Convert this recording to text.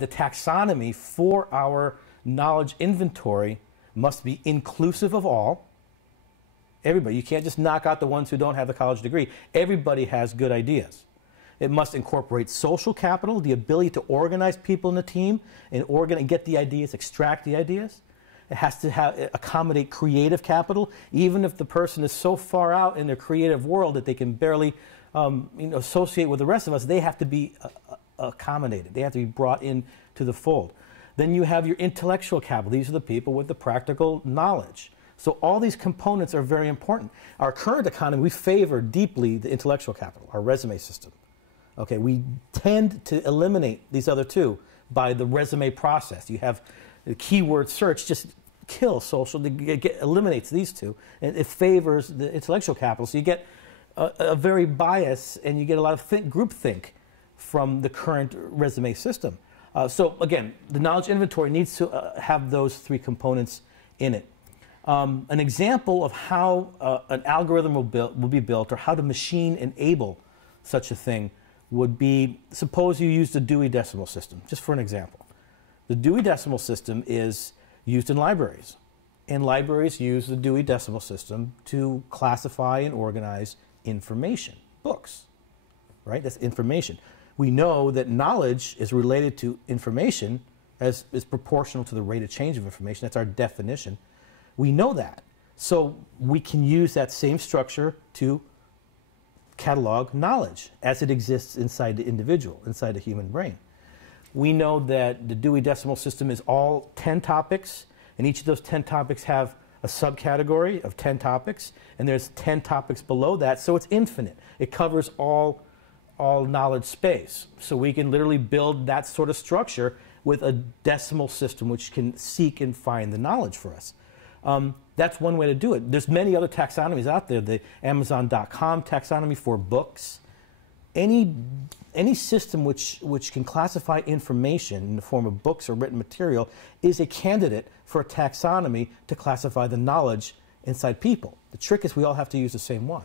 the taxonomy for our knowledge inventory must be inclusive of all. Everybody. You can't just knock out the ones who don't have a college degree. Everybody has good ideas. It must incorporate social capital, the ability to organize people in a team and get the ideas, extract the ideas. It has to accommodate creative capital, even if the person is so far out in their creative world that they can barely associate with the rest of us. They have to be accommodated. They have to be brought into the fold. Then you have your intellectual capital. These are the people with the practical knowledge. So all these components are very important. Our current economy, we favor deeply the intellectual capital, our resume system. Okay, we tend to eliminate these other two by the resume process. You have the keyword search just kills social, eliminates these two, and it favors the intellectual capital. So you get a very bias, and you get a lot of groupthink from the current resume system. So again, the knowledge inventory needs to have those three components in it. An example of how an algorithm will be built, or how to machine enable such a thing, would be, suppose you use the Dewey Decimal System, just for an example. The Dewey Decimal System is used in libraries, and libraries use the Dewey Decimal System to classify and organize information, books, right? That's information. We know that knowledge is related to information as is proportional to the rate of change of information. That's our definition. We know that. So we can use that same structure to catalog knowledge as it exists inside the individual, inside the human brain. We know that the Dewey Decimal System is all 10 topics, and each of those 10 topics have a subcategory of 10 topics, and there's 10 topics below that, so it's infinite. It covers all knowledge space. So we can literally build that sort of structure with a decimal system which can seek and find the knowledge for us. That's one way to do it. There's many other taxonomies out there. The Amazon.com taxonomy for books. Any system which can classify information in the form of books or written material is a candidate for a taxonomy to classify the knowledge inside people. The trick is we all have to use the same one.